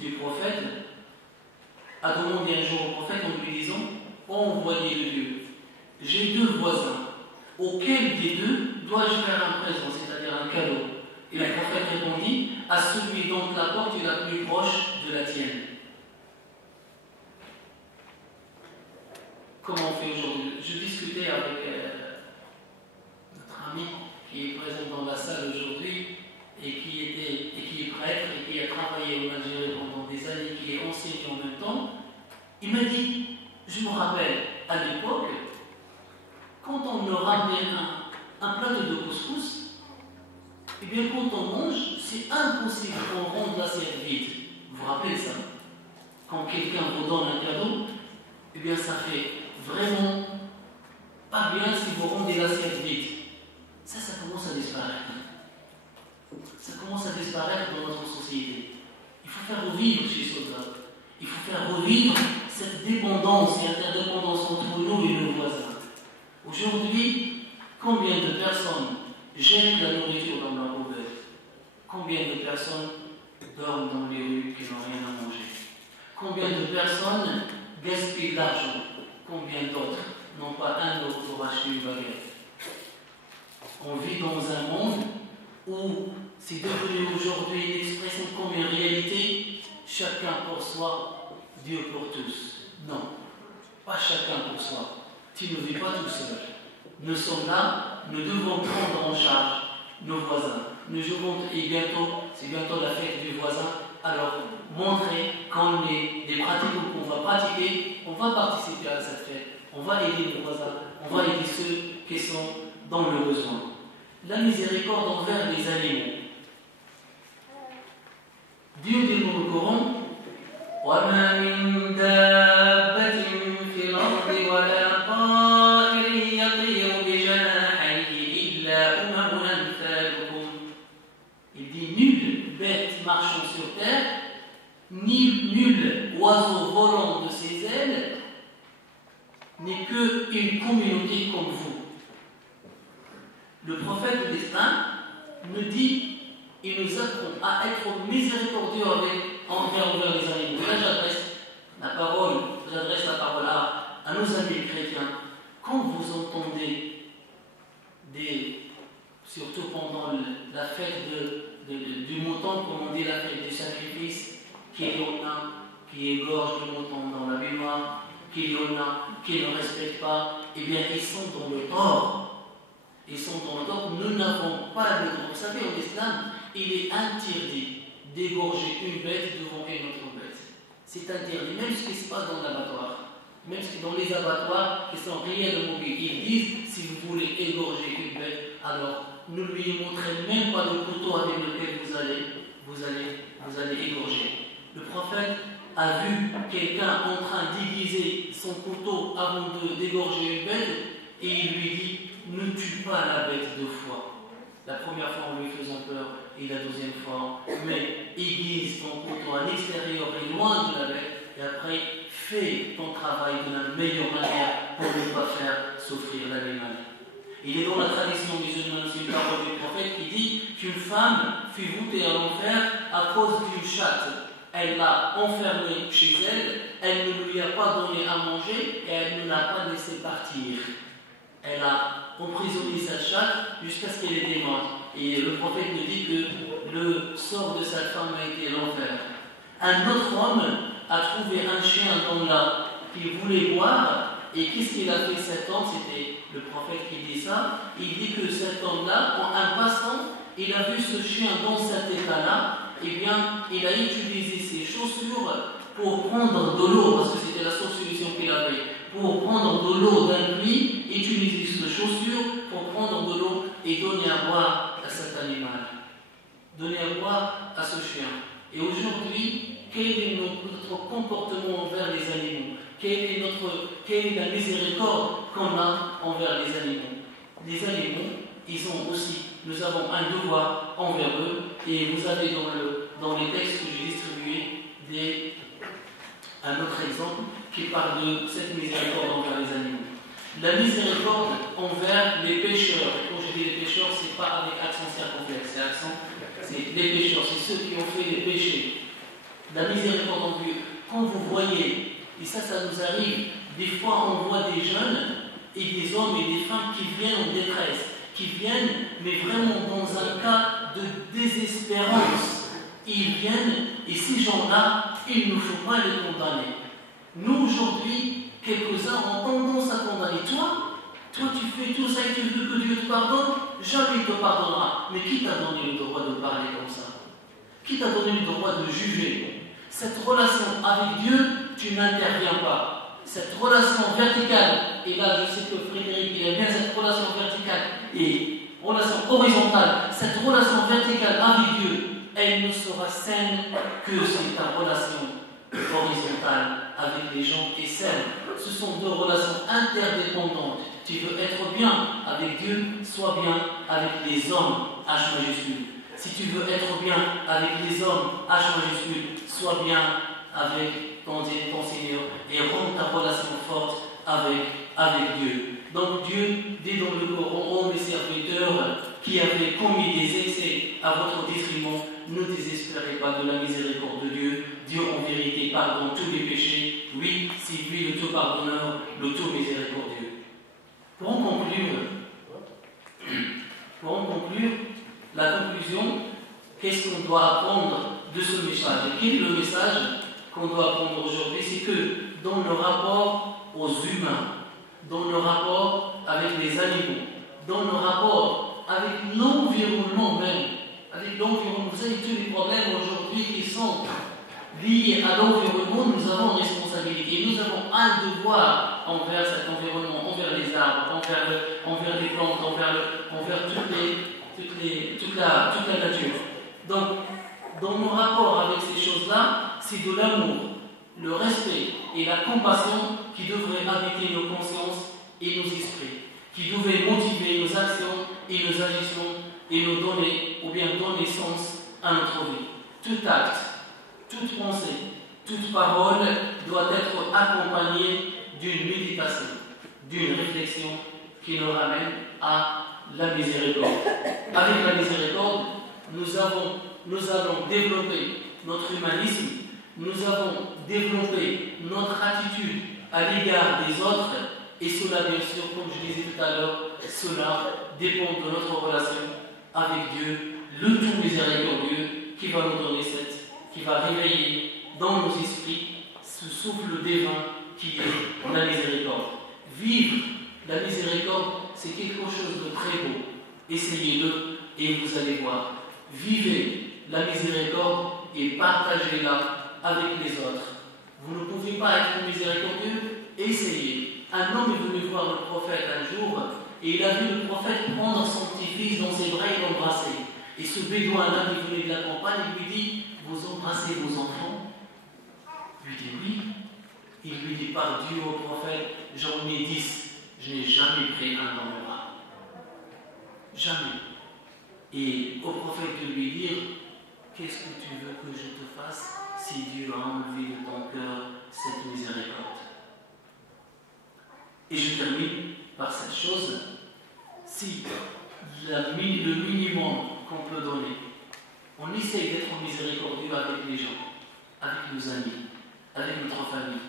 du prophète a demandé un jour au prophète en lui disant: ô envoyé de Dieu, j'ai deux voisins, auquel des deux dois-je faire un présent, c'est-à-dire un cadeau? Et le prophète répondit: à celui dont la porte est la plus proche de la tienne. Comment on fait aujourd'hui? Je discutais avec notre ami qui est présent dans la salle aujourd'hui et qui est prêtre et qui a travaillé en Algérie pendant des années, qui est enseignant en même temps. Il m'a dit, je me rappelle à l'époque, quand on me ramenait un plateau de couscous, et bien quand on mange, c'est impossible qu'on rende l'assiette vide. Vous vous rappelez ça? Quand quelqu'un vous donne un cadeau, eh bien ça fait vraiment pas bien si vous rendez l'assiette vide. Ça commence à disparaître. Ça commence à disparaître dans notre société. Il faut faire revivre chez Soda. Il faut faire revivre cette dépendance et interdépendance entre nous et nos voisins. Aujourd'hui, combien de personnes jettent la nourriture dans la poubelle? Combien de personnes dorment dans les rues qui n'ont rien à manger? Combien de personnes gaspillent de l'argent? Combien d'autres n'ont pas un euro pour acheter une baguette? On vit dans un monde où c'est devenu aujourd'hui une expression comme une réalité, chacun pour soi, Dieu pour tous. Non, pas chacun pour soi. Tu ne vis pas tout seul. Nous sommes là, nous devons prendre en charge nos voisins. Nous devons, et c'est bientôt la fête du voisin, alors montrer qu'on est des pratiques qu'on va pratiquer, on va participer à cette fête, on va aider nos voisins, on va aider ceux qui sont dans le besoin. La miséricorde envers les animaux. Dieu dit dans le Coran: وَمَا مِن دَابَّةٍ فِي الْأَرْضِ وَلَا طَائِرٍ يَطِيرُ بِجَنَاحَيْهِ إِلَّا أُمَمٌ أَمْثَالُكُمْ. Il dit: nulle bête marchant sur terre, nul oiseau volant de ses ailes n'est qu'une communauté comme vous. Le prophète de l'Islam nous dit, il nous apprend à être miséricordieux envers les animaux. Là, j'adresse la parole à nos amis chrétiens. Quand vous entendez surtout pendant la fête du mouton, comme on dit la fête du sacrifice, qu'il y en a qui égorgent le mouton dans la baignoire, qu'il y en a qui ne respectent pas, eh bien, ils sont dans le tort. Ils sont dans le tort. Nous n'avons pas le droit. Vous savez, en islam, il est interdit d'égorger une bête devant une autre bête. C'est interdit. Même ce qui se passe dans l'abattoir. Même dans les abattoirs qui sont réellement mobiles. Ils disent, si vous voulez égorger une bête, alors ne lui montrez même pas le couteau avec lequel vous allez égorger. Le prophète a vu quelqu'un en train d'aiguiser son couteau avant d'égorger une bête et il lui dit: ne tue pas la bête deux fois. La première fois en lui faisant peur et la deuxième fois, mais aiguise ton couteau à l'extérieur et loin de la bête, et après fais ton travail de la meilleure manière pour ne pas faire souffrir l'animal. Il est dans la tradition musulmane, c'est une parole du prophète qui dit qu'une femme fut voûtée à l'enfer à cause d'une chatte. Elle l'a enfermée chez elle, elle ne lui a pas donné à manger et elle ne l'a pas laissé partir. Elle a emprisonné sa chatte jusqu'à ce qu'elle était morte. Et le prophète nous dit que le sort de cette femme a été l'enfer. Un autre homme a trouvé un chien qu'il voulait boire. Et qu'est-ce qu'il a fait cet homme? C'était le prophète qui dit ça. Il dit que cet homme-là, en un passant, il a vu ce chien dans cet état-là. Eh bien, il a utilisé ses chaussures pour prendre de l'eau, parce que c'était la seule solution qu'il avait. Pour prendre de l'eau d'un puits, utiliser ses chaussures pour prendre de l'eau et donner à boire à cet animal. Donner à boire à ce chien. Et aujourd'hui, quel est notre comportement envers les animaux? Quelle est la miséricorde qu'on a envers les animaux? Les animaux, nous avons un devoir envers eux, et vous avez dans les textes que j'ai distribués un autre exemple qui parle de cette miséricorde envers les animaux. La miséricorde envers les pécheurs. Et quand je dis les pécheurs, ce n'est pas avec accent circonflexe, c'est les pécheurs, c'est ceux qui ont fait les péchés. La miséricorde en Dieu. Quand vous voyez, et ça nous arrive, des fois on voit des jeunes et des hommes et des femmes qui viennent en détresse, qui viennent, mais vraiment dans un cas de désespérance. Ils viennent, et ces gens-là, il ne faut pas les condamner. Nous, aujourd'hui, quelques-uns ont tendance à condamner. Toi, tu fais tout ça et tu veux que Dieu te pardonne, jamais il te pardonnera. Mais qui t'a donné le droit de parler comme ça? Qui t'a donné le droit de juger? Cette relation avec Dieu, tu n'interviens pas. Cette relation verticale, et là je sais que Frédéric il aime bien cette relation verticale et relation horizontale, cette relation verticale avec Dieu, elle ne sera saine que si ta relation horizontale avec les gens est saine. Ce sont deux relations interdépendantes. Tu veux être bien avec Dieu, sois bien avec les hommes, H majuscule. Si tu veux être bien avec les hommes, H majuscule, sois bien avec ton Seigneur et rends ta relation forte avec Dieu. Donc Dieu dit dans le Coran, ô mes serviteurs qui avaient commis des excès à votre détriment, ne désespérez pas de la miséricorde de Dieu. Dieu en vérité pardonne tous les péchés. Oui, c'est lui le tout pardonneur, le tout miséricordieux. Pour en conclure, la conclusion, qu'est-ce qu'on doit apprendre de ce message? Et quel est le message qu'on doit apprendre aujourd'hui? C'est que dans le rapport aux humains, dans le rapport avec les animaux, dans le rapport avec l'environnement même, vous savez, tous les problèmes aujourd'hui qui sont liés à l'environnement, nous avons une responsabilité, nous avons un devoir envers cet environnement, envers les arbres, envers les plantes, envers toute la nature. Donc, dans nos rapports avec ces choses-là, c'est de l'amour, le respect et la compassion qui devraient habiter nos consciences et nos esprits, qui devraient motiver nos actions et nos agissements et nous donner, ou bien donner sens à notre vie. Tout acte, toute pensée, toute parole doit être accompagnée d'une méditation, d'une réflexion qui nous ramène à la miséricorde. Avec la miséricorde, nous allons développer notre humanisme, nous allons développer notre attitude à l'égard des autres, et cela, bien sûr, comme je disais tout à l'heure, cela dépend de notre relation avec Dieu, le tout miséricordieux, qui va nous donner qui va réveiller dans nos esprits ce souffle divin qui est la miséricorde. Vivre la miséricorde, c'est quelque chose de très beau. Essayez-le et vous allez voir. Vivez la miséricorde et partagez-la avec les autres. Vous ne pouvez pas être miséricordieux, essayez. Un homme est venu voir le prophète un jour et il a vu le prophète prendre son petit-fils dans ses bras et l'embrasser. Et ce bédouin-là qui venait de la campagne, il lui dit: vous embrassez vos enfants? Il lui dit oui. Il lui dit: par Dieu au prophète, j'en ai 10. Je n'ai jamais pris un dans mes bras. Jamais. Et au prophète de lui dire: qu'est-ce que tu veux que je te fasse si Dieu a enlevé de ton cœur cette miséricorde? Et je termine par cette chose. Si le minimum qu'on peut donner, on essaye d'être miséricordieux avec les gens, avec nos amis, avec notre famille,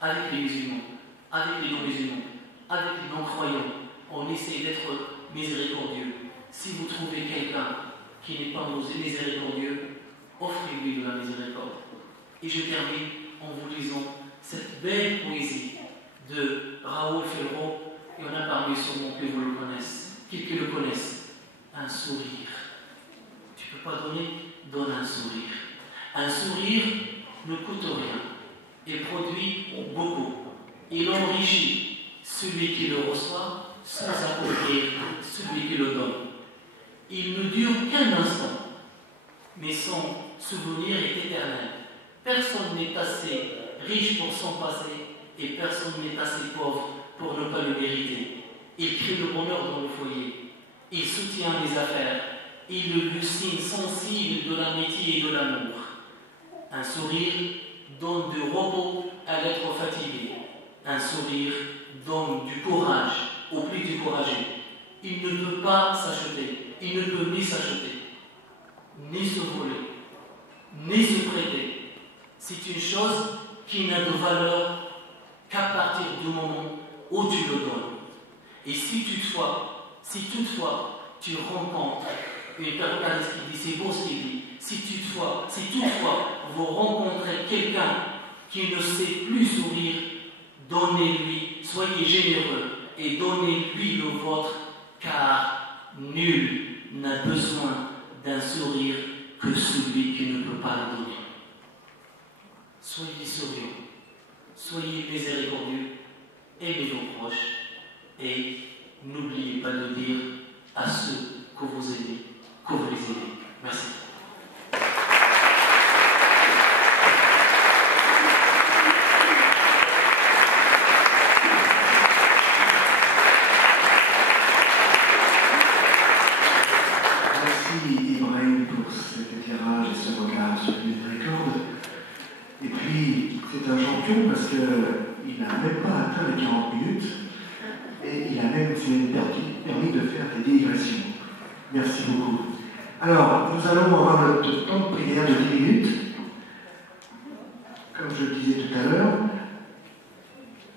avec les musulmans, avec les non-musulmans, avec les non-croyants, on essaye d'être miséricordieux. Si vous trouvez quelqu'un qui n'est pas miséricordieux, offrez-lui de la miséricorde. Et je termine en vous lisant cette belle poésie de Raoul Fellereau. Il y en a parmi sûrement que vous le connaissez, qui le connaissent. Un sourire. Tu ne peux pas donner, donne un sourire. Un sourire ne coûte rien et produit beaucoup. Il enrichit celui qui le reçoit sans accomplir celui qui le donne. Il ne dure qu'un instant, mais son souvenir est éternel. Personne n'est assez riche pour son passé et personne n'est assez pauvre pour ne pas le mériter. Il crée le bonheur dans le foyer. Il soutient les affaires. Il le lucine sensible de l'amitié et de l'amour. Un sourire donne du repos à l'être fatigué. Un sourire donne du courage au plus découragé. Il ne peut pas s'acheter. Il ne peut ni s'acheter, ni se voler, ni se prêter. c'est une chose qui n'a de valeur qu'à partir du moment où tu le donnes. Et si toutefois tu rencontres une personne, regardez ce qu'il dit, c'est beau ce qu'il dit, si toutefois vous rencontrez quelqu'un qui ne sait plus sourire, donnez-lui, soyez généreux et donnez-lui le vôtre, car nul n'a besoin d'un sourire que celui qui ne peut pas le donner. Soyez souriants, soyez miséricordieux, aimez vos proches et n'oubliez pas de dire à ceux que vous aimez, que vous les aimez. Merci. Merci Ibrahim pour cet éclairage et ce regard sur les miséricordes. Et puis, c'est un champion parce qu'il n'a même pas atteint les 40 minutes et il a même permis de faire des digressions. Merci beaucoup. Alors, nous allons avoir notre temps de prière de 10 minutes. Comme je le disais tout à l'heure,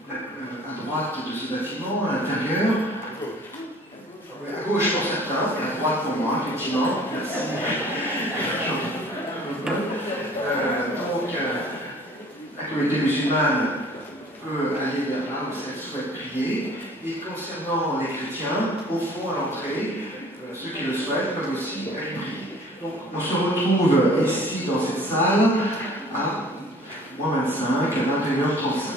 à droite de ce bâtiment, à l'intérieur, à gauche pour certains, et à droite pour moi, effectivement. Merci. Donc, la communauté musulmane peut aller vers là où elle souhaite prier. Et concernant les chrétiens, au fond, à l'entrée, ceux qui le souhaitent peuvent aussi aller prier. Donc, on se retrouve ici dans cette salle à -25, à 21h35.